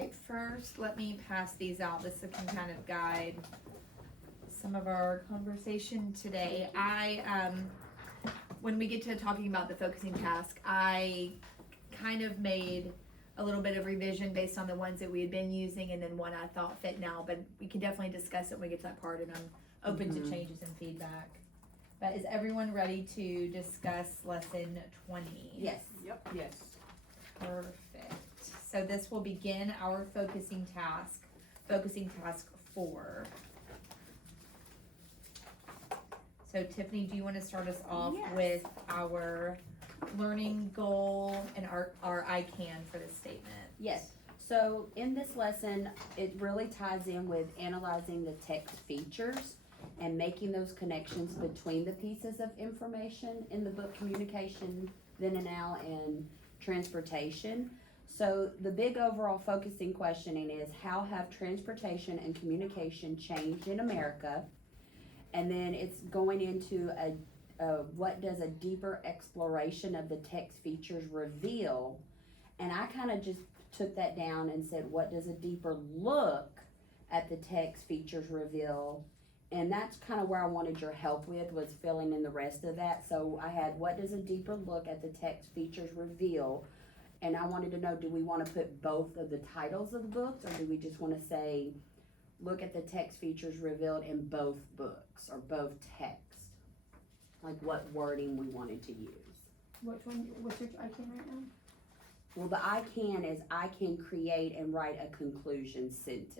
Alright, first, let me pass these out. This can kind of guide some of our conversation today. When we get to talking about the focusing task, I kind of made a little bit of revision based on the ones that we had been using and then one I thought fit now, but we can definitely discuss it when we get to that part, and I'm open to changes and feedback. But is everyone ready to discuss lesson 20? Yes. Yep. Yes. Perfect. So this will begin our focusing task 4. So Tiffany, do you want to start us off Yes. with our learning goal and our I can for this statement? Yes. So in this lesson, it really ties in with analyzing the text features and making those connections between the pieces of information in the book communication, then and now, and transportation. So the big overall focusing questioning is, how have transportation and communication changed in America? And then it's going into what does a deeper exploration of the text features reveal? And I kind of just took that down and said, what does a deeper look at the text features reveal? And that's kind of where I wanted your help with, was filling in the rest of that. So I had, what does a deeper look at the text features reveal? And I wanted to know, do we want to put both of the titles of the books, or do we just want to say, look at the text features revealed in both books or both text? Like what wording we wanted to use. Which one, what's your I can right now? Well, the I can is I can create and write a conclusion sentence.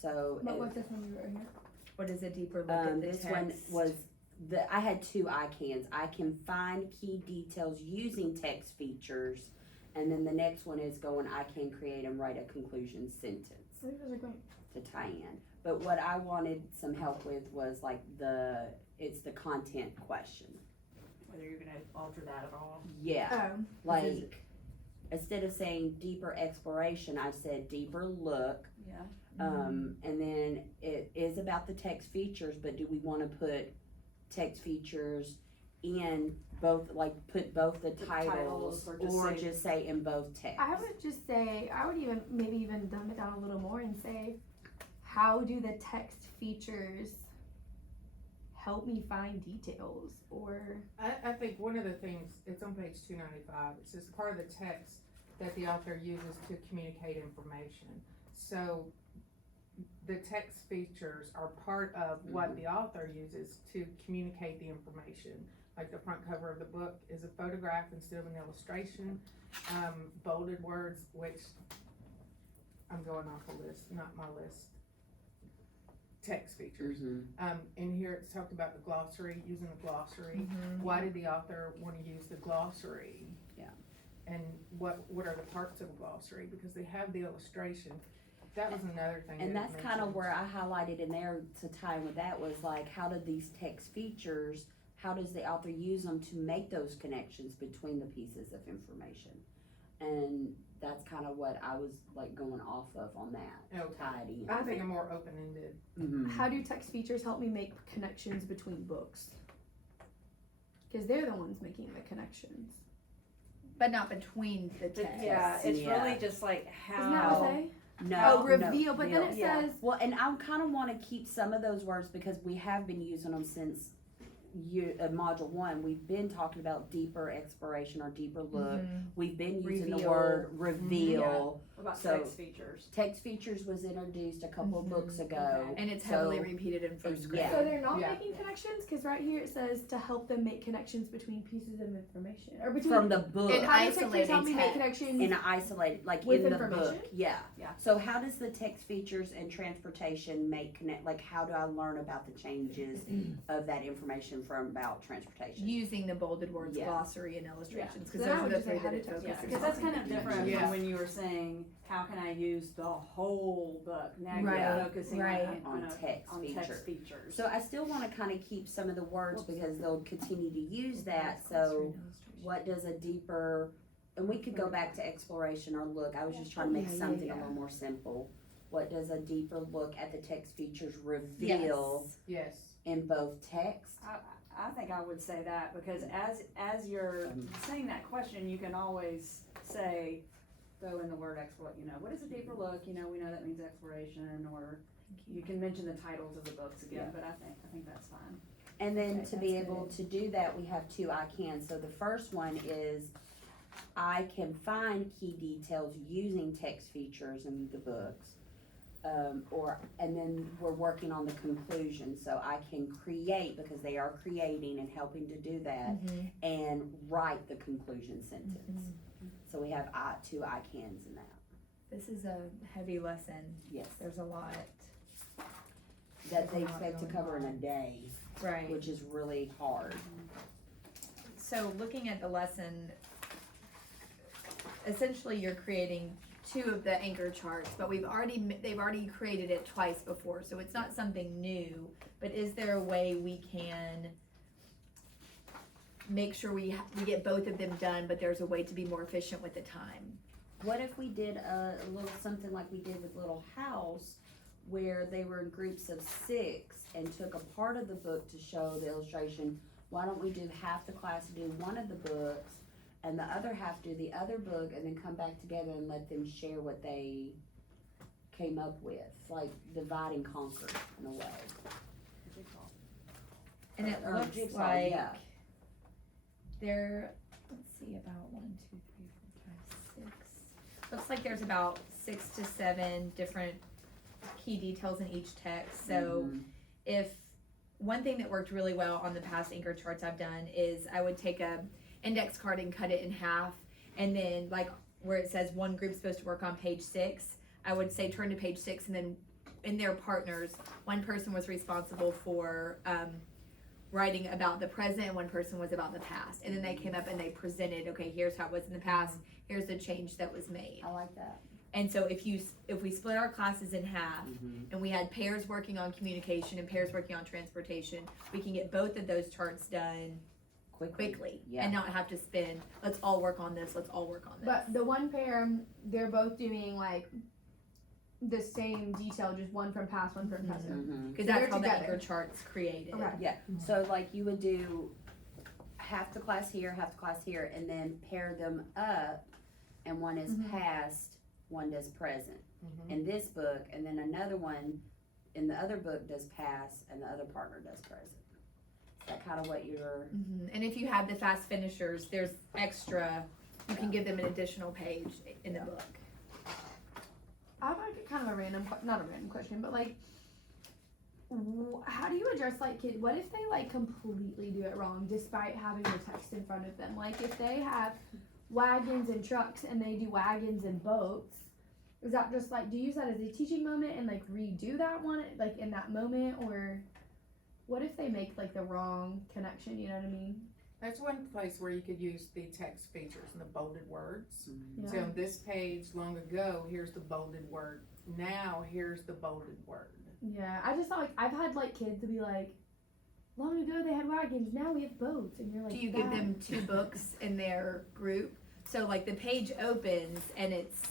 So But what's this one you wrote here? What is a deeper look at the this text? one was I had 2 I cans. I can find key details using text features, and then the next one is going, I can create and write a conclusion sentence Those are great. to tie in. But what I wanted some help with was like it's the content question. Whether you're gonna alter that at all. Yeah, Oh, like instead of saying deeper exploration, I said deeper look. Yeah. And then it is about the text features, but do we want to put text features in both, like put both the titles, or just say in both texts? I would just say, I would even maybe even dumb it down a little more and say, how do the text features help me find details? Or I think one of the things, it's on page 295, it says part of the text that the author uses to communicate information. So the text features are part of what the author uses to communicate the information. Like the front cover of the book is a photograph instead of an illustration, bolded words, which I'm going off a list, not my list. Text features. In here it's talked about the glossary, using the glossary. Why did the author want to use the glossary? Yeah. And what are the parts of the glossary? Because they have the illustration. That was another thing. And that it that's kind of mentioned. where I highlighted in there to tie in with that, was like, how did these text features, how does the author use them to make those connections between the pieces of information? And that's kind of what I was like going off of on that, Okay. tied in. I think I'm more open-ended. how do text features help me make connections between books? Because they're the ones making the connections. But not between the text. Yeah, it's Yeah. really just like Isn't that what how. they say? No, Oh, reveal, but then reveal. it Yeah. says, Well, and I kind of want to keep some of those words because we have been using them since module 1. We've been talking about deeper exploration or deeper look. We've been using the Reveal. word reveal. What about So- text features? Text features was introduced a couple of books ago. Okay. And it's So- heavily repeated in first grade. Yeah. so they're not Yeah. making connections? Because right here it says to help them make connections between pieces of information. Or between, From the book. In how do text features isolated help me make text. connections? In an isolated, like With in the information? book, yeah. Yeah. So how does the text features and transportation like how do I learn about the changes of that information from about transportation? Using the bolded words, Yeah. glossary, and illustrations, because So then I those are would the just say, three how that do it text focuses Yeah, features because that's on. kind of different Yeah. from when you were saying, how can I use the whole book? Now Right, you're focusing right. on text on feature. text features. So I still want to kind of keep some of the words because they'll continue to use that. So what does a deeper, and we could go back to exploration or look. I was just trying to make Yeah, yeah, something a yeah. little more simple. What does a deeper look at the text features reveal Yes. in both text? I think I would say that because as you're saying that question, you can always say, throw in the word what is a deeper look, we know that means exploration, or you can mention the titles of the books again, but I think that's fine. And then Okay, to be that's able good. to do that, we have two I can. So the first one is I can find key details using text features in the books. And then we're working on the conclusion, so I can create, because they are creating and helping to do that, and write the conclusion sentence. So we have two I cans in that. This is a heavy lesson. Yes. There's a lot. That they There's a lot expect to going cover in a on. day, Right. which is really hard. So looking at the lesson, essentially you're creating two of the anchor charts, but they've already created it twice before, so it's not something new. But is there a way we can make sure we get both of them done, but there's a way to be more efficient with the time? What if we did a little something like we did with Little House, where they were in groups of 6 and took a part of the book to show the illustration? Why don't we do half the class do one of the books and the other half do the other book, and then come back together and let them share what they came up with, like divide and conquer in a way. And it Or looks jigsaw, like yeah. there, let's see, about 1, 2, 3, 4, 5, 6. Looks like there's about 6 to 7 different key details in each text. So Mhm. if one thing that worked really well on the past anchor charts I've done is I would take a index card and cut it in half, and then like where it says one group's supposed to work on page 6, I would say turn to page 6, and then in their partners, one person was responsible for writing about the present and one person was about the past, and then they came up and they presented, okay, here's how it was in the past, here's the change that was made. I like that. And so if we split our classes in half, Mhm. and we had pairs working on communication and pairs working on transportation, we can get both of those charts done quickly Yeah. and not have to spend, let's all work on this, let's all work on this. But the one pair, they're both doing like the same detail, just one from past, one from present. Mhm. Because So that's they're how the together. anchor charts created. Okay. Yeah, so like you would do half the class here, half the class here, and then pair them up, and one is Mhm. past, one does present Mhm. in this book, and then another one in the other book does past, and the other partner does present. Is that kind of what you're? And if you have the fast finishers, there's extra, you can give them an additional page in the book. I have like kind of a not a random question, but like, how do you address like kids? What if they like completely do it wrong despite having the text in front of them? Like if they have wagons and trucks and they do wagons and boats, is that just like, do you use that as a teaching moment and like redo that one like in that moment, or what if they make like the wrong connection? You know what I mean? That's one place where you could use the text features and the bolded words. Yeah. So on this page, long ago, here's the bolded word. Now, here's the bolded word. Yeah, I just thought like I've had like kids to be like, long ago they had wagons, now we have boats, and you're like, Do you give "That-" them 2 books in their group? So like the page opens and it's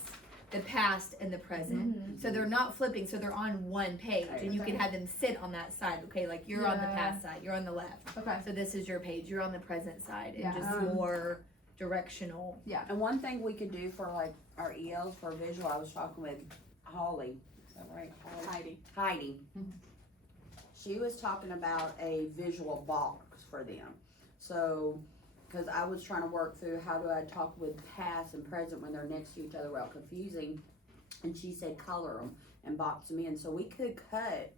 the past and the present. Mhm. So they're not flipping, so they're on one page, and you can Okay. have them sit on that side. Okay, like you're on the Yeah. past side, you're on the left. Okay. So this is your page, you're on the present side, and Yeah. just more directional. And one thing we could do for like our ELs for visual, I was talking with Holly, is that right? Heidi. She was talking about a visual box for them. So, because I was trying to work through how do I talk with past and present when they're next to each other without confusing. And she said color them and box them in. So we could cut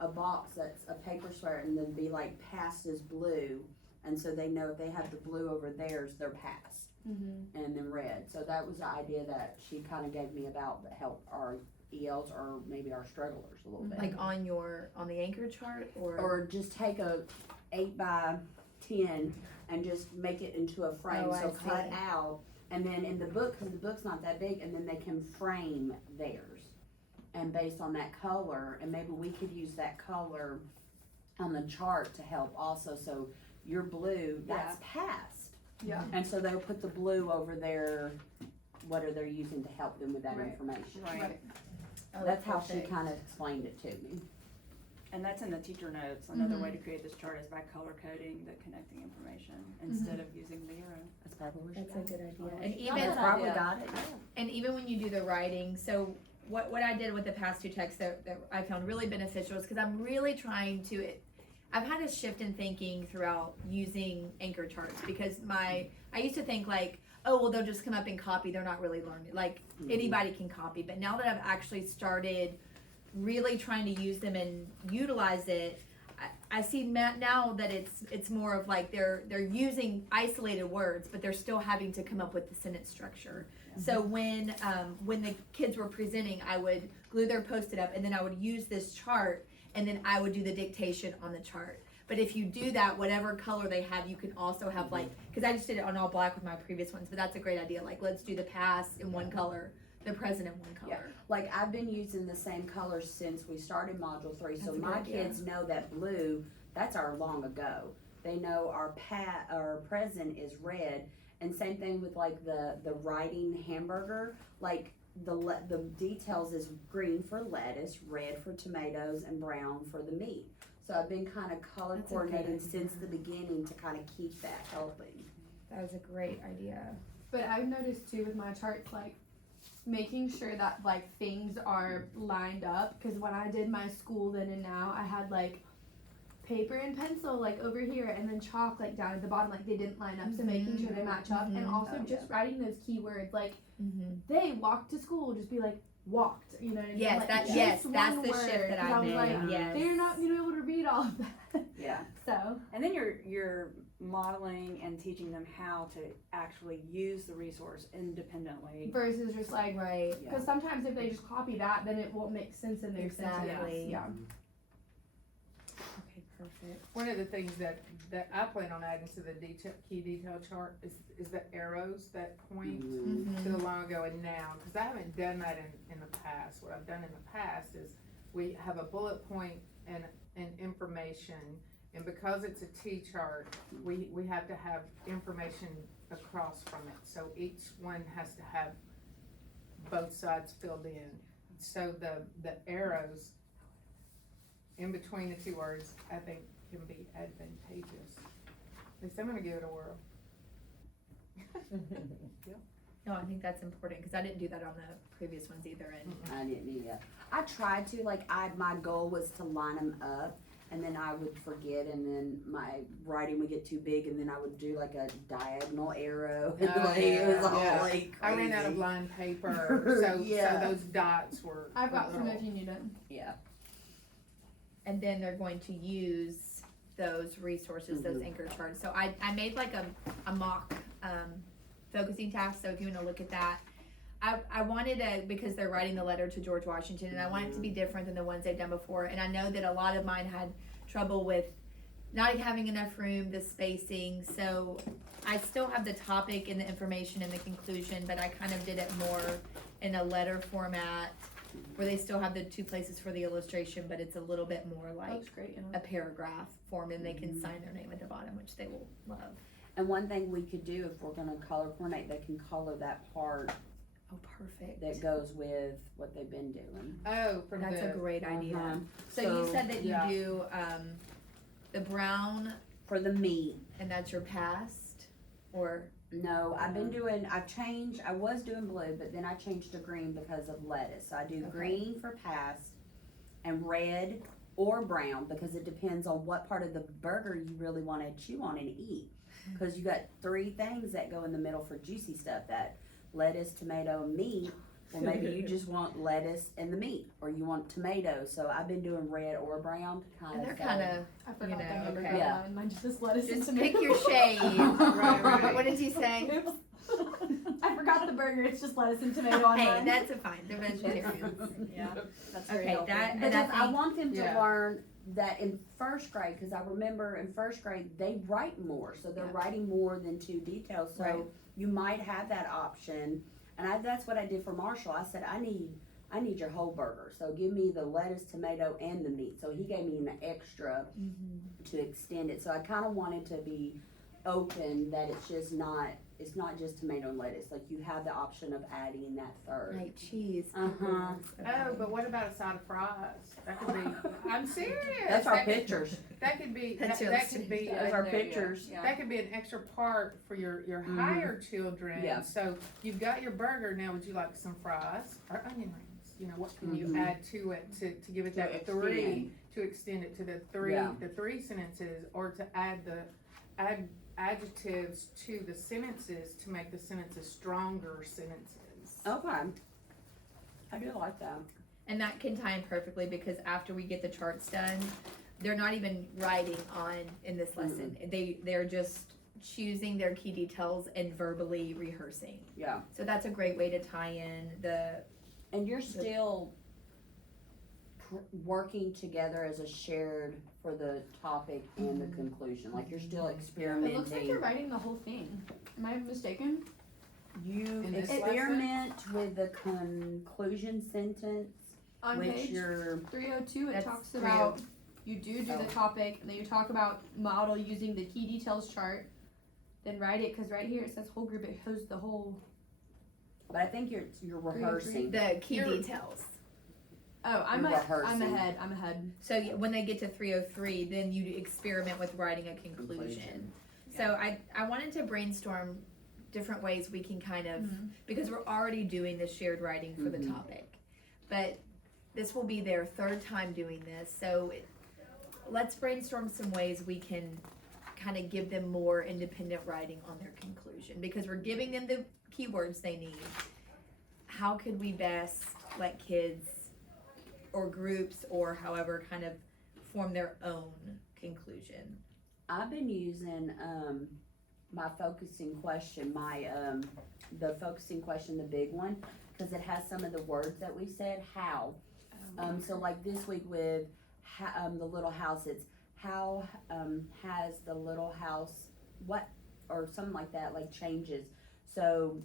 a box that's a paper square and then be like past is blue. And so they know if they have the blue over theirs, they're past. Mm-hmm. And then red. So that was the idea that she kind of gave me about the help our ELs or maybe our strugglers a little bit. Like on the anchor chart, Or just take a 8x10 and just make it into a frame. Oh, I So cut see. out, and then in the book, because the book's not that big, and then they can frame theirs. And based on that color, and maybe we could use that color on the chart to help also. So your blue, that's past. Yeah. And so they'll put the blue over their, what are they using to help them with that Right. information. Right. Oh, That's how she perfect. kind of explained it to me. And that's in the teacher notes. Another way to create this chart is by color coding the connecting information instead of using the arrow. That's probably where she That's got a it. good idea. Oh, And she even, That's probably got it, yeah. and even when you do the writing, so what I did with the past two texts that I found really beneficial is because I'm really trying to, I've had a shift in thinking throughout using anchor charts because I used to think like, oh, well, they'll just come up and copy. They're not really learning. Like anybody can copy. But now that I've actually started really trying to use them and utilize it, I see now that it's more of like they're using isolated words, but they're still having to come up with the sentence structure. So when the kids were presenting, I would glue their Post-it up, and then I would use this chart, and then I would do the dictation on the chart. But if you do that, whatever color they have, you can also have like, because I just did it on all black with my previous ones, but that's a great idea. Like, let's do the past in one color, the present in one color. Like, I've been using the same colors since we started Module 3, so That's a my good idea. kids know that blue, that's our long ago. They know our present is red, and same thing with like the writing hamburger, like the details is green for lettuce, red for tomatoes, and brown for the meat. So I've been kind of color That's a good coordinating idea. since the beginning to kind of keep that helping. That was a great idea. But I've noticed too with my charts, like making sure that like things are lined up. Because when I did my school then and now, I had like paper and pencil like over here, and then chalk like down at the bottom, like they didn't line up. So making sure they match up, and also Oh, just writing those keywords, like Mm-hmm. they walked to school, just be like walked. You know what I mean? Yes, like, that's just yes, that's one the word, shift that 'cause I was made. like, Yes. they're not gonna be able to read all of that. Yeah. So And then you're modeling and teaching them how to actually use the resource independently. versus just like, Right. because sometimes if they just copy that, then it won't make sense in their Exactly. sentence. Yeah. Okay, perfect. One of the things that I plan on adding to the key detail chart is the arrows that point Mm-hmm. to the long ago and now, because I haven't done that in the past. What I've done in the past is we have a bullet point and information, and because it's a T chart, we have to have information across from it. So each one has to have both sides filled in. So the arrows in between the two words, I think, can be advantageous. At least I'm gonna give it a whirl. No, I think that's important because I didn't do that on the previous ones either. And I didn't either. I tried to, like, my goal was to line them up, and then I would forget, and then my writing would get too big, and then I would do like a diagonal arrow. Oh, Like, it was all yeah. like I ran out of crazy. line paper, so Yeah. those dots were. I've got some little- if you need it. Yeah. and then they're going to use those resources, those anchor charts. So I made like a mock focusing task. So if you want to look at that, I wanted to, because they're writing the letter to George Washington, and I want it to be different than the ones they've done before. And I know that a lot of mine had trouble with not having enough room, the spacing. So I still have the topic and the information and the conclusion, but I kind of did it more in a letter format where they still have the two places for the illustration, but it's a little bit more like Looks great. You know? a paragraph form, and they can sign their name at the bottom, which they will love. And one thing we could do, if we're gonna color coordinate, they can color that part Oh, perfect. that goes with what they've been doing. Oh, from That's a the, great idea. Uh-huh. So you So, said that you yeah. do the brown, For the meat, and that's your past, or no, I've been doing, I was doing blue, but then I changed to green because of lettuce. So I do Okay. green for past and red or brown, because it depends on what part of the burger you really wanna chew on and eat. Cause you got 3 things that go in the middle for juicy stuff, that lettuce, tomato, and meat. Well, maybe you just want lettuce and the meat, or you want tomatoes. So I've been doing red or brown to kind and of. they're kind of I forgot know, that number. okay. Yeah. Mine just says lettuce and just tomato. pick your shade. Right. What did you say? Oops. I forgot the burger. It's just lettuce and tomato on Hey, mine. that's a fine. They're vegetarians. Yeah, that's very Okay, helpful. that and Because I I think want them to Yeah. learn that in first grade, because I remember in first grade, they write more, so they're Yeah. writing more than 2 details, so Right. you might have that option. And that's what I did for Marshall. I said, I need your whole burger, so give me the lettuce, tomato, and the meat. So he gave me an extra to extend it, so I kinda wanted to be open, that it's just not it's not just tomato and lettuce, like you have the option of adding that third. Right, cheese. Uh-huh. pickles, Oh, okay. but what about a side of fries? That could be, I'm serious. That's our That could- pictures, That could be, That's that could be, those are there, yeah, pictures. yeah. that could be an extra part for your Mhm. higher children. Yeah. So you've got your burger, now would you like some fries or onion rings? You know, what can you Mhm. add to it to give it To that extend. three, to extend it to the Yeah. three sentences, or to add adjectives to the sentences to make the sentences stronger sentences. Okay. I do like that. And that can tie in perfectly because after we get the charts done, they're not even writing on in this lesson. They're just choosing their key details and verbally rehearsing. Yeah. So that's a great way to tie in the And you're still working together as a shared for the topic and the conclusion, like you're still experimenting. It looks like you're writing the whole thing. Am I mistaken? You In this experiment with the conclusion sentence, On which page you're, 302, it That's talks 30. about you do Oh. the topic, and then you talk about model using the key details chart. Then write it, because right here it says whole group. It shows the whole. but I think you're rehearsing. the key You're- details. Oh, I'm You're rehearsing. ahead. I'm ahead. So when they get to 303, then you experiment with writing a conclusion. So I wanted to brainstorm different ways we can kind of, because we're already doing the shared writing for the Mhm. topic. But this will be their third time doing this, so let's brainstorm some ways we can kind of give them more independent writing on their conclusion, because we're giving them the keywords they need. How could we best let kids or groups or however kind of form their own conclusion? I've been using, my focusing question, the focusing question, the big one, cause it has some of the words that we said, how. So like this week with, the little house, it's how, has the little house, what, or something like that, like changes. So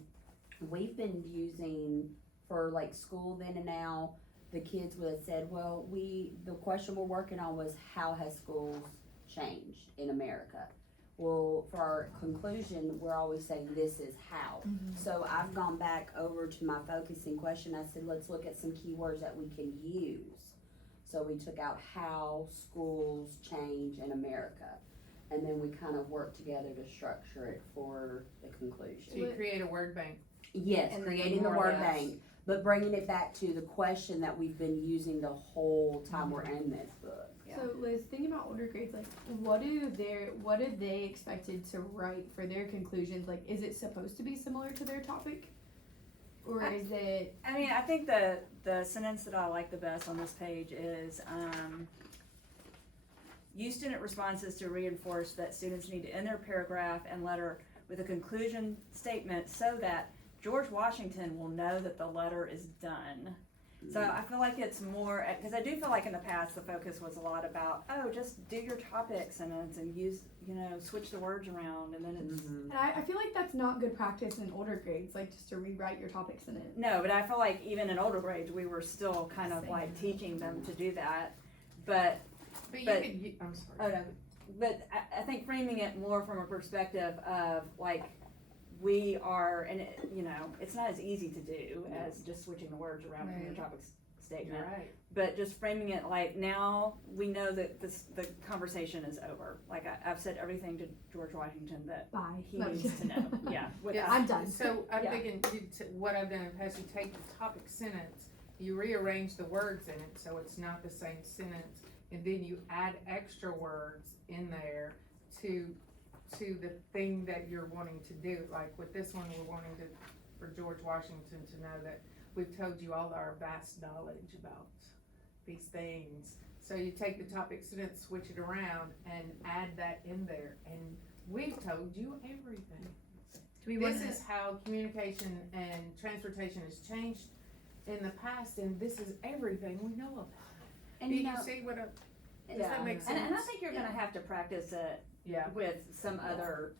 we've been using for like school then and now, the kids would have said, well, the question we're working on was how has schools changed in America? Well, for our conclusion, we're always saying this is how. So I've gone back over to my focusing question. I said, let's look at some keywords that we can use. So we took out how schools change in America. And then we kind of worked together to structure it for the So conclusion. you create a word bank. Yes, And then creating the more or word less. bank, but bringing it back to the question that we've been using the whole time we're in this book. Yeah. So Liz, thinking about older grades, like what are they expected to write for their conclusions? Like, is it supposed to be similar to their topic, or is it? I mean, I think the sentence that I like the best on this page is, use student responses to reinforce that students need to end their paragraph and letter with a conclusion statement so that George Washington will know that the letter is done. So I feel like it's more, because I do feel like in the past, the focus was a lot about, oh, just do your topic sentence and use, switch the words around, and then it's, And I feel like that's not good practice in older grades, like just to rewrite your topics in it. no, but I feel like even in older grades, we were still kind of like teaching them to do that. But But But- I'm sorry. Oh, no, but I think framing it more from a perspective of like, we are, and it's not as easy to do as just switching the words around from your Right. topic statement. You're right. But just framing it like, now we know that the conversation is over. Like I've said everything to George Washington that Bye. he needs to know, yeah. without- I'm done. So I'm Yeah. thinking, what I've done in the past, you take the topic sentence, you rearrange the words in it, so it's not the same sentence, and then you add extra words in there to the thing that you're wanting to do. Like with this one, we're wanting for George Washington to know that we've told you all our vast knowledge about these things. So you take the topic sentence, switch it around, and add that in there, and we've told you everything. Do we want This is how communication and transportation has changed in the past, and this is everything we know about it. And Do you you know, see what does Yeah. that make And I sense? think you're gonna have to practice it Yeah. with some other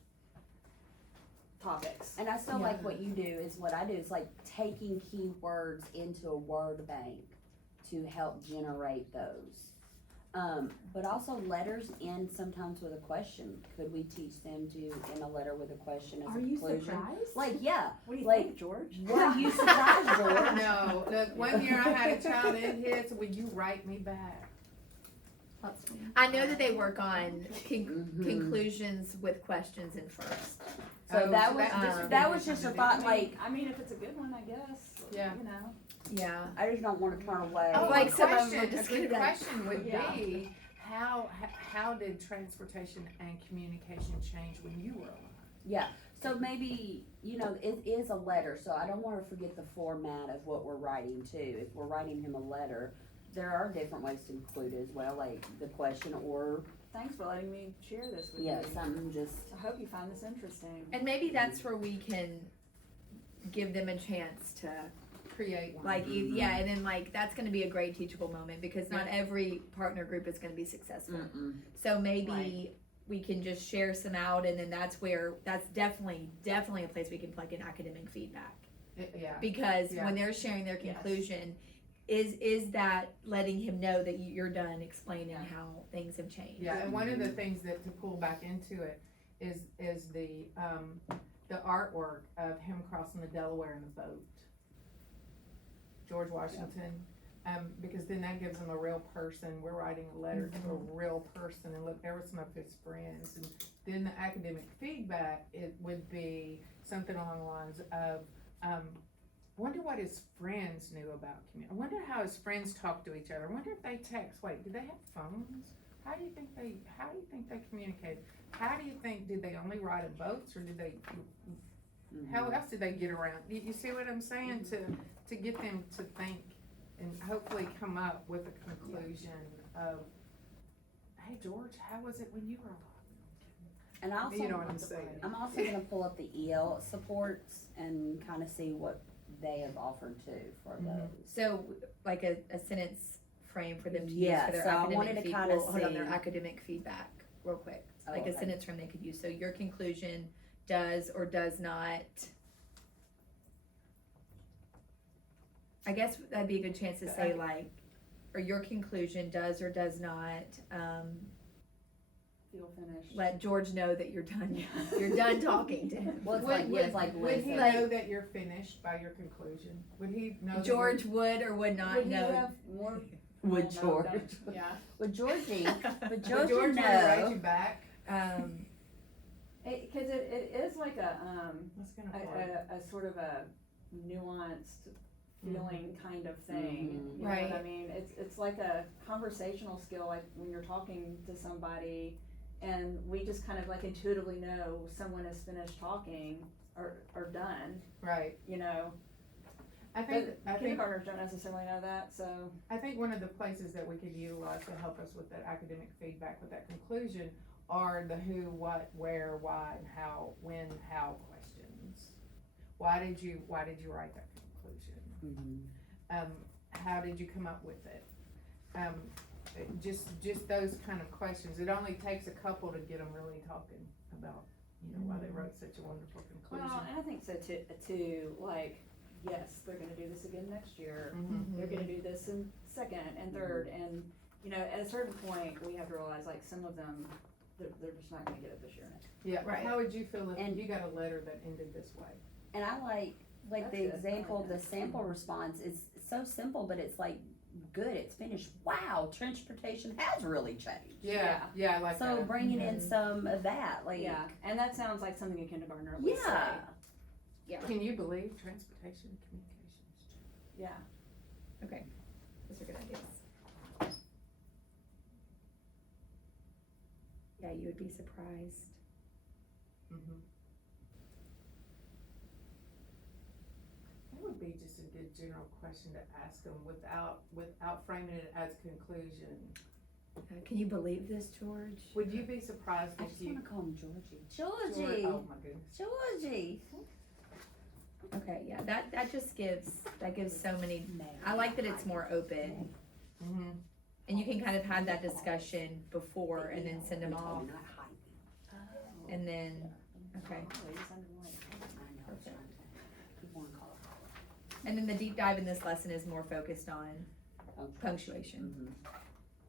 topics. and I still like what you do is what I do is like taking keywords into a word bank to help generate those. But also letters end sometimes with a question. Could we teach them to end a letter with a question as Are a you conclusion? surprised? Like, yeah, What do you like- think, George? were you surprised, George? No, look, one year I had a child in here, so will you write me back? I know that they work on Mhm. conclusions with questions in first. So Oh, that was, just- that was just a thought, like, I mean, if it's a good one, I guess, Yeah. you know. Yeah. I just don't wanna turn away. Oh, Like a some of them question, are just a good gonna be like, question would Yeah. be, how did transportation and communication change when you were alive? Yeah, so maybe, you know, it is a letter, so I don't wanna forget the format of what we're writing too. If we're writing him a letter, there are different ways to include as well, like the question or, Thanks for letting me share this with yeah, you. something just, I hope you find this interesting. And maybe that's where we can give them a chance to, Create one. like, yeah, and then like, that's gonna be a great teachable moment, because not every partner group is gonna be successful. So maybe Right. we can just share some out, and then that's definitely a place we can plug in academic feedback. Yeah, Because Yeah. when they're sharing their Yes. conclusion, is that letting him know that you're done explaining Yeah. how things have changed? yeah, and one of the things that, to pull back into it, is the artwork of him crossing the Delaware in a boat. George Washington, because then that gives him a real person, we're writing a letter to a real person, and look, there were some of his friends, and then the academic feedback, it would be something along the lines of, wonder what his friends knew about I wonder how his friends talk to each other, I wonder if they text, wait, do they have phones? How do you think they communicate? How do you think, did they only ride in boats, or did they, how else did they get around? You see what I'm saying? To get them to think and hopefully come up with a conclusion of, hey, George, how was it when you were alive? and I You know also, what I'm saying? I'm also gonna pull up the EL supports and kinda see what they have offered too for Mhm. those. So, like a sentence frame for them to use Yeah, for their so I wanted academic to kinda hold on, their see- academic feedback, real quick. Oh, Like a okay. sentence frame they could use, so your conclusion does or does not. I guess that'd be a good chance to say like, or your conclusion does or does not, Feel finished. let George know that you're done, you're done talking to him. Well, it's like, yeah, it's like Would he Liz know said. that you're finished by your conclusion? Would he know? that George would or would not Would you know. have more? Would No, George, don't. Yeah. would Georgie, would Would Georgie George want to write know? you back? Cause it is like That's kind of hard. a sort of a nuanced feeling kind of thing. Mhm. You know what I Right. mean? It's like a conversational skill, like when you're talking to somebody and we just kind of like intuitively know someone is finished talking or done, Right. you know. I think Kindergartners don't necessarily know that, so. I think one of the places that we could utilize to help us with that academic feedback, with that conclusion, are the who, what, where, why, and how, when, how questions. Why did you write that conclusion? Mhm. How did you come up with it? Just those kind of questions. It only takes a couple to get them really talking about, why they wrote such a wonderful conclusion. Well, and I think so too, like, yes, they're gonna do this again next year. Mhm. They're gonna do this in second and third, and, at a certain point, we have to realize, like, some of them, they're just not gonna get it this year. Yeah, Right. how would you feel if And- you got a letter that ended this way? And I like That's the good. I example, like the that. sample response is so simple, but it's like, good, it's finished, wow, transportation has really changed. Yeah, I like that. So bringing in Mhm. some of that, like, Yeah, and that sounds like something a kindergartner would say. yeah, Can you believe transportation and communications? Yeah. Okay, those are good ideas. Yeah, you would be surprised. Mm-hmm. That would be just a good general question to ask them without framing it as conclusion. Can you believe this, George? Would you be surprised I if just you? wanna call him Georgie. George- Georgie, Oh my goodness. Georgie. Okay, yeah, that just gives so many, Man. I like that it's more open, Mm-hmm. and you can kind of have that discussion before and then send them off, Not hiding. and then, okay. Oh, you sounded like- I know, Perfect. People wanna call it. And then the deep dive in this lesson is more focused on punctuation. Mhm.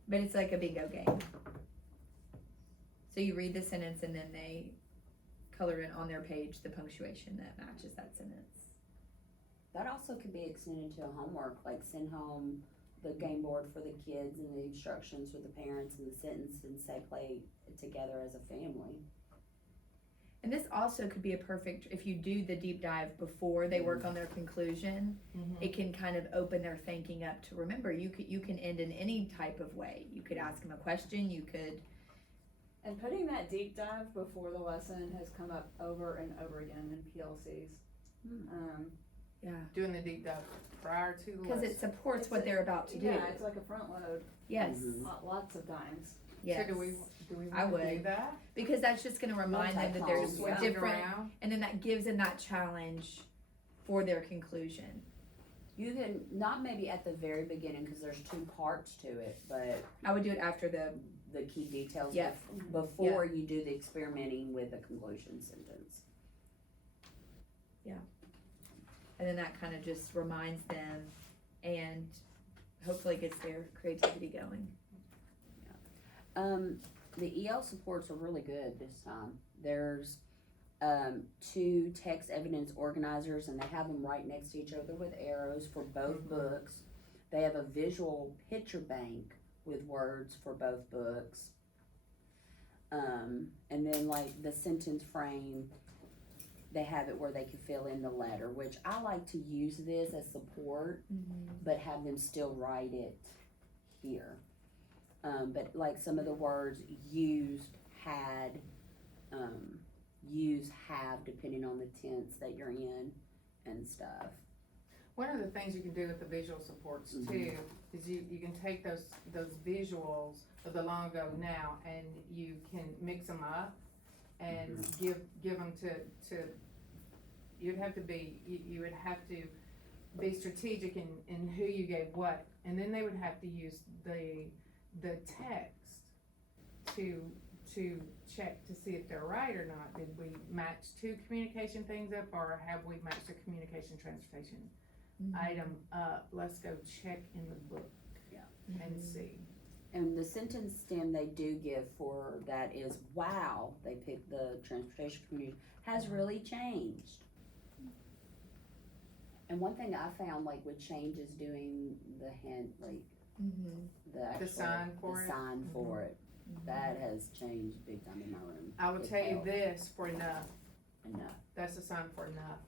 But it's like a bingo game. So you read the sentence and then they color in on their page the punctuation that matches that sentence. That also could be extended to a homework, like send home the game board for the kids and the instructions for the parents and the sentence and say play it together as a family. And this also could be a perfect, if you do the deep dive before they work on their conclusion, it can kind of open their thinking up to remember you can end in any type of way. You could ask them a question, you could. And putting that deep dive before the lesson has come up over and over again in PLCs. Yeah. Doing the deep dive prior to the Because lesson. it supports what they're about to do. Yeah, it's like a front load, Yes. lots of times. Yes. So do we I want to do would. that? Because that's just gonna remind them that there's Multi-pronged, Switch it different, around? and then that gives them that challenge for their conclusion. You can, not maybe at the very beginning, cause there's 2 parts to it, but I would do it after the, key details Yeah. before you do the experimenting with the conclusion sentence. and then that kind of just reminds them and hopefully gets their creativity going. The EL supports are really good this time. There's 2 text evidence organizers, and they have them right next to each other with arrows for both books. They have a visual picture bank with words for both books. And then like the sentence frame, they have it where they can fill in the letter, which I like to use this as support, but have them still write it here. But like some of the words used, had, use, have, depending on the tense that you're in and stuff. One of the things you can do with the visual supports too is you can take those visuals of the long ago now and you can mix them up and give them to you would have to be strategic in who you gave what, and then they would have to use the text to check to see if they're right or not. Did we match 2 communication things up, or have we matched a communication transportation item up? Let's go check in the book and see. And the sentence stem they do give for that is, wow, they picked the transportation community, has really changed. And one thing I found like with change is doing the hand, like the actual, sign for it? sign for it. That has changed big time in my room. I will It tell you helped. this for enough. Enough. That's a sign for enough.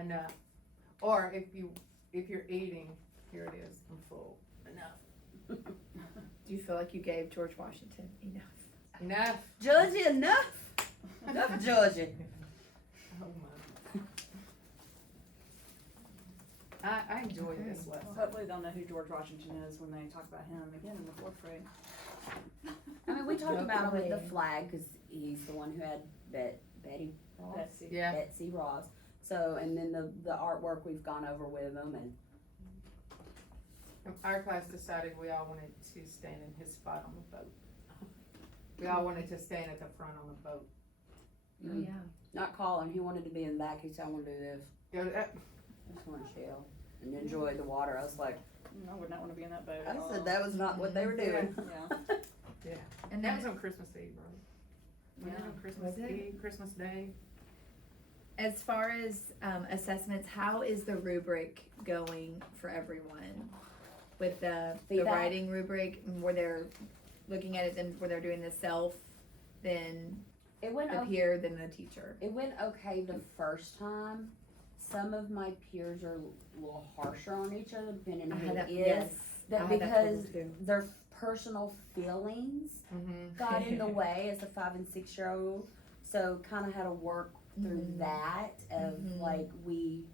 Enough. Or if you're eating, here it is, I'm full. Enough. Do you feel like you gave George Washington enough? Enough. Georgia, enough! Enough, Georgia. Oh my. I enjoy this lesson. Well, hopefully they'll know who George Washington is when they talk about him again in the 4th grade. I mean, we talked about him with the Definitely. flag, cause he's the one who had Betty Ross? Betsy. Yeah. Betsy Ross. So, and then the artwork we've gone over with them, and Our class decided we all wanted to stand in his spot on the boat. We all wanted to stand at the front on the boat. Oh, yeah. not Colin, he wanted to be in the back, he said, I wanna do this. Go to that. I just wanna chill and enjoy the water. I was like, I would not want to be in that boat I at all. said that was not what they were doing. Yeah. And That then was on Christmas Eve, right? Was it on Christmas Was it? Eve, Christmas Day? as far as assessments, how is the rubric going for everyone? With the Feedback? writing rubric, where they're looking at it, then where they're doing the self, then It went the okay. peer, then the teacher. It went okay the first time. Some of my peers are a little harsher on each other depending on who it is. Yes, That I had that trouble because too. their personal feelings got in the way as a 5 and 6-year-old. So kind of had to work through Mhm. that of Mhm. like we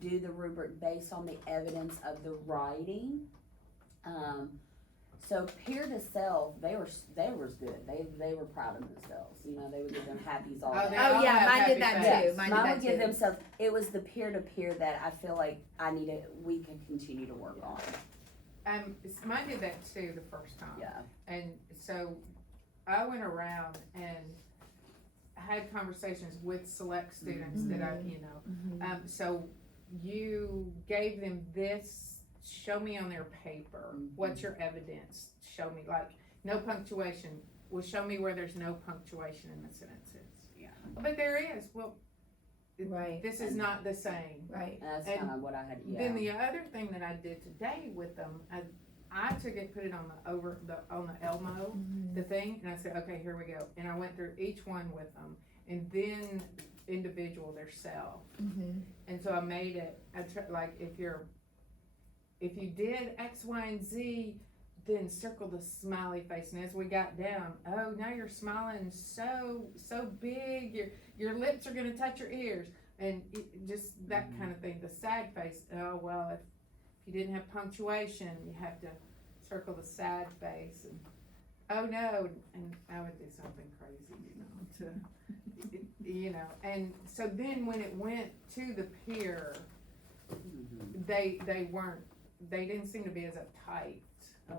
do the rubric based on the evidence of the writing. So peer to self, they were good. They were proud of themselves. You know, they would give them happies all Oh, day. they Oh all yeah, have mine happy did that face. too. Mine Mine did would that give too. themselves. It was the peer to peer that I feel like we can continue to work on. Mine did that too the first time. Yeah. And so I went around and had conversations with select students that I, Mhm. so you gave them this show me on their paper, what's your evidence? Show me, like, no punctuation. Well, show me where there's no punctuation in the sentences. Yeah. But there is, well, Right. this is not the same. Right. That's And kind of what I had, yeah. Then the other thing that I did today with them, I took it, put it on the Elmo, the thing, and I said, okay, here we go. And I went through each one with them, and then individual their cell. Mm-hmm. And so I made it, like, if you did X, Y, and Z, then circle the smiley face. And as we got down, oh, now you're smiling so big, your lips are gonna touch your ears. And just that kind of thing. The sad face, oh, well, if you didn't have punctuation, you have to circle the sad face. And oh no, and I would do something crazy, and so then when it went to the peer, they didn't seem to be as uptight.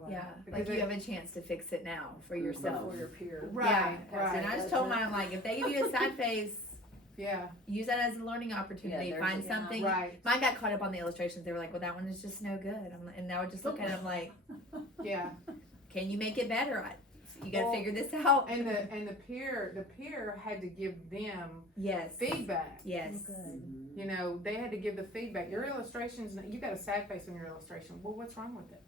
Yeah, Because like you they- have a chance to fix it now for yourself. For your peers. Right, Yeah. right. And I just told mine, I'm like, if they give you a sad face, Yeah, use that as a learning opportunity. Yeah, Find there's- something. right, Mine got caught up on the illustrations. They were like, well, that one is just no good. And I would just look at it, I'm like, yeah. can you make it better? You gotta Well, figure this out. And the peer had to give them Yes. feedback. Yes. Mhm. They had to give the feedback. Your illustrations, you got a sad face on your illustration. Well, what's wrong with it?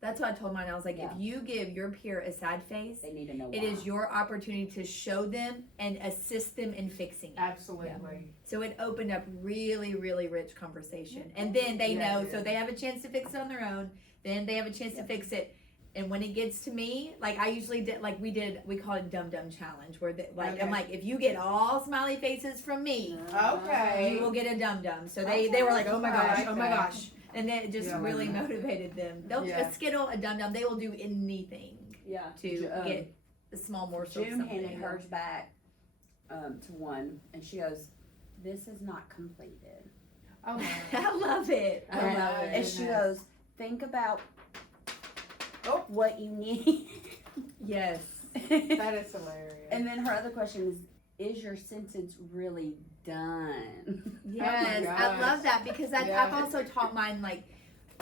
That's what I told mine. I was like, Yeah. if you give your peer a sad face, They need to know it why. is your opportunity to show them and assist them in fixing it. Absolutely. So it opened up really, really rich conversation. And then they Yeah, know, it so did. they have a chance to fix it on their own. Then they have a chance to fix it. And when it gets to me, like I usually did, like we call it Dum Dum Challenge, where I'm Okay. like, if you get all smiley faces from me, Okay. you will get a Dum Dum. So they were like, oh my I gosh, like oh my that. gosh. And then it just Yeah. really motivated them. They'll Yeah. a Skittle, a Dum Dum, they will do anything Yeah. to Um, get a small morsel of June something. handed hers back, to one, and she goes, "This is not completed." Oh my. I love it. I Oh, love my it. And she goodness. goes, "Think about Oh. what you need." Yes. That is hilarious. And then her other question is your sentence really done? Yes, I gosh. love that because I've Yeah. also taught mine, like,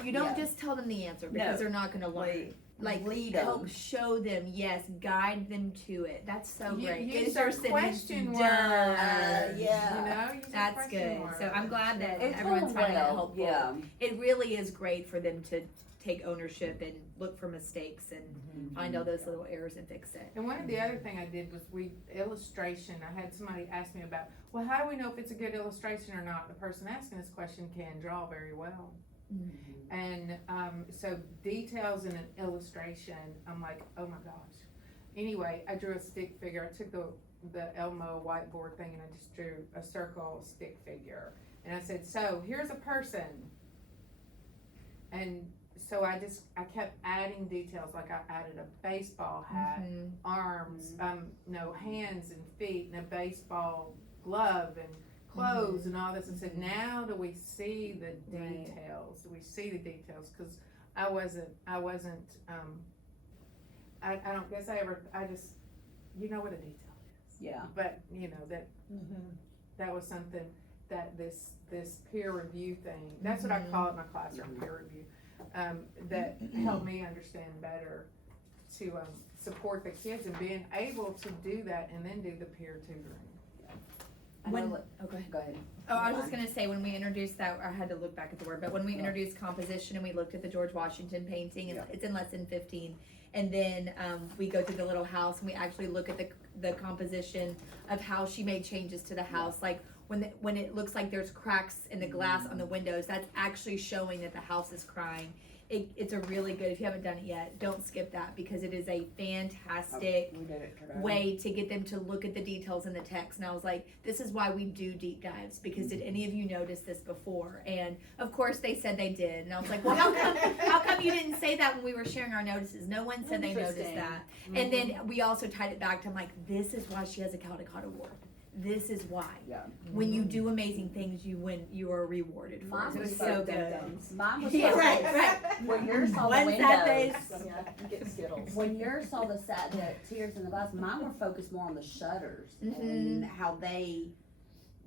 you don't Yeah. just tell them the answer because No. they're not going to learn. Wait. Like, Lead help 'em. show them, yes, guide them to it. That's so great. Use Is our your sentence question done? words. Yeah. Use our That's question good. words. So I'm glad that It's everyone's going finding it well, helpful. yeah. It really is great for them to take ownership and look for mistakes and find all those little errors and fix it. And one of the other thing I did was illustration. I had somebody ask me about, well, how do we know if it's a good illustration or not? The person asking this question can draw very well. And so details in an illustration, I'm like, oh my gosh. Anyway, I drew a stick figure. I took the Elmo whiteboard thing and I just drew a circle stick figure. And I said, so here's a person. And so I kept adding details, like I added a baseball hat, Mhm. arms, hands and feet, and a baseball glove and clothes and all this. I said, now do we see the Right. details? Do we see the details? Because I wasn't, I don't guess I just, you know what a detail is. Yeah. But, that was something that this peer review thing, that's what I call it in my classroom, peer review, that helped me understand better to support the kids and being able to do that and then do the peer tutoring. I know When- what- oh, go ahead. Go ahead. Oh, I was just gonna say, when we introduced that, I had to look back at the word, but when we introduced composition and we looked at the George Washington painting, and it's in lesson 15, and then we go through the little house and we actually look at the composition of how she made changes to the house, like when it looks like there's cracks in the glass on the windows, that's actually showing that the house is crying. It's a really good, if you haven't done it yet, don't skip that, because it is a fantastic We did it today. way to get them to look at the details in the text. And I was like, this is why we do deep dives, because did any of you notice this before? And of course they said they did. And I was like, well, how come you didn't say that when we were sharing our notices? No one said they noticed Interesting. that. And then we also tied it back to, I'm like, this is why she has a Caldecott Award. This is why. Yeah. When you do amazing things, you are rewarded for it. So it's so good. Mine was Yeah, so right, good. right. When yours saw the One sad windows, face. Get Skittles. when yours saw the tears in the glass, mine were focused more on the shutters and how they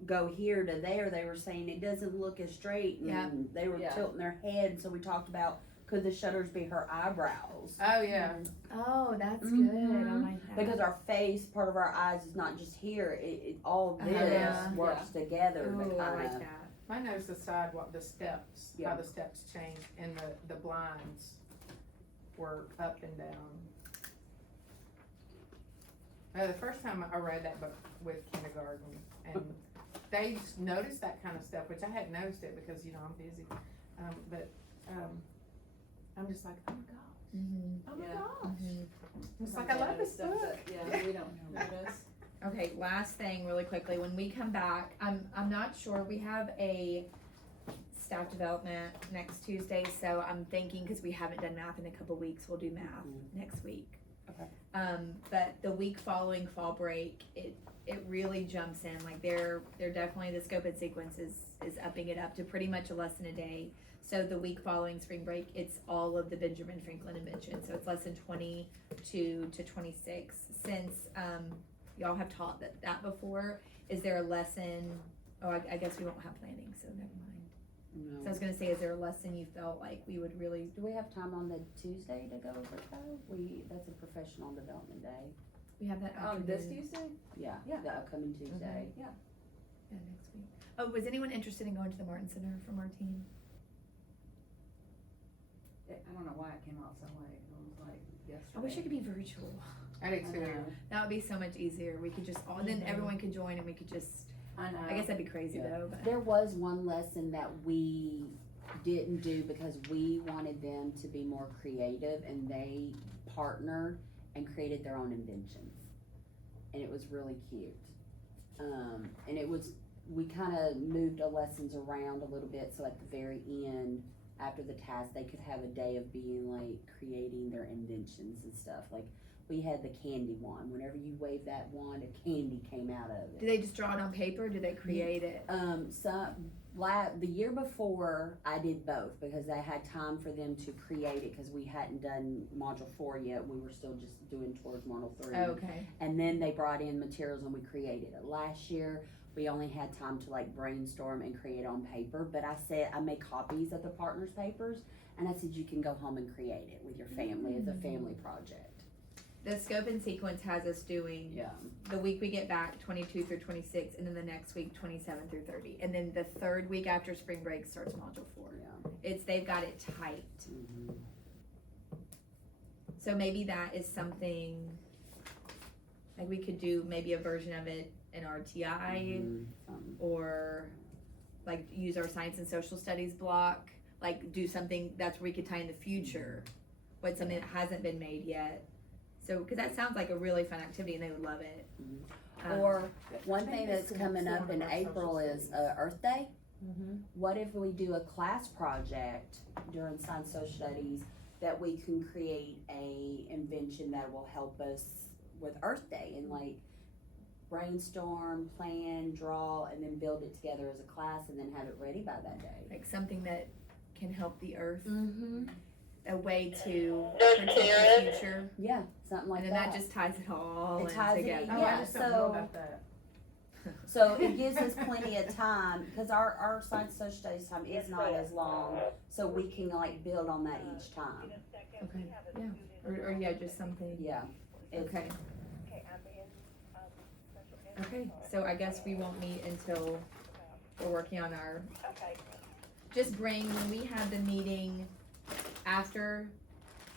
go here to there, they were saying it doesn't look as straight, and Yeah. they were Yeah. tilting their head, so we talked about, could the shutters be her eyebrows? Oh, yeah. Oh, that's Mhm. good. I like that. Because our face, part of our eyes is not just here, it all this Yeah. works together to Ooh, I like kinda, that. I noticed the sidewalk, the steps, Yeah. how the steps change, and the blinds were up and down. The first time I read that book with kindergarten, and they noticed that kind of stuff, which I hadn't noticed it because, I'm busy. But I'm just like, oh my gosh, Mhm. oh my Yeah. gosh. Mhm. It's like, I love this Stuff book. that- Yeah, we don't notice. Okay, last thing really quickly, when we come back, I'm not sure, we have a staff development next Tuesday, so I'm thinking, cause we haven't done math in a couple weeks, we'll do math next week. Okay. But the week following fall break, it really jumps in, like they're definitely, the scope and sequence is upping it up to pretty much a lesson a day. So the week following spring break, it's all of the Benjamin Franklin invention, so it's lesson 22 to 26. Since, y'all have taught that before, is there a lesson, I guess we won't have planning, so never mind. So I was gonna say, is there a lesson you felt like we would really, Do we have time on the Tuesday to go over that? That's a professional development day. we have that This afternoon? Tuesday? Yeah, Yeah. the upcoming Tuesday. Yeah, next week. Oh, was anyone interested in going to the Martin Center from our team? I don't know why it came out so late, it was like yesterday. I wish it could be virtual. I did too. That would be so much easier. We could just all, and then everyone could join and we could just, I know. I guess that'd be crazy Yeah. though, but. There was one lesson that we didn't do because we wanted them to be more creative, and they partnered and created their own inventions. And it was really cute. And it was, we kinda moved the lessons around a little bit, so at the very end, after the task, they could have a day of being like creating their inventions and stuff. Like, we had the candy wand. Whenever you waved that wand, a candy came out of it. Do they just draw it on paper or do they create it? The year before, I did both because I had time for them to create it because we hadn't done module 4 yet. We were still just doing towards module 3. Okay. And then they brought in materials and we created it. Last year, we only had time to like brainstorm and create on paper, but I said, I made copies of the partners' papers, and I said, you can go home and create it with your family as a family project. The scope and sequence has us doing Yeah. the week we get back, 22 through 26, and then the next week, 27 through 30. And then the third week after spring break starts module 4. Yeah. They've got it tight. Mhm. So maybe that is something, like we could do maybe a version of it in RTI, Mhm. or like use our science and social studies block, like do something that's where we could tie in the future, what's something that hasn't been made yet. So, cause that sounds like a really fun activity and they would love it. Or one thing that's coming up in April is Earth Day. What if we do a class project during science social studies that we can create a invention that will help us with Earth Day, and like brainstorm, plan, draw, and then build it together as a class and then have it ready by that day. Like something that can help the earth, Mm-hmm. a way to protect the future. Yeah, something like And then that. that just ties it all It in ties it together. in, Oh, yeah. I just don't know about that. So it gives us plenty of time, because our science social studies time is not as long, so we can like build on that each time. Okay, yeah, or yeah, just something. Yeah. Okay. Okay, so I guess we won't meet until we're working on our, just bring, when we have the meeting after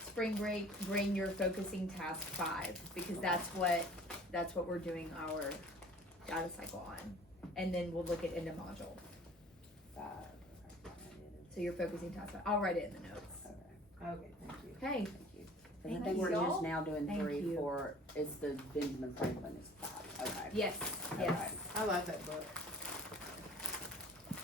spring break, bring your focusing task 5, because that's what we're doing our data cycle on. And then we'll look at end of module. So your focusing task 5, I'll write it in the notes. Okay, thank you. Okay, Thank you. And I Thank think we're you. just now doing Thank 3, you. 4, it's the Benjamin Franklin is 5, okay. yes, yes. Okay. I love that book.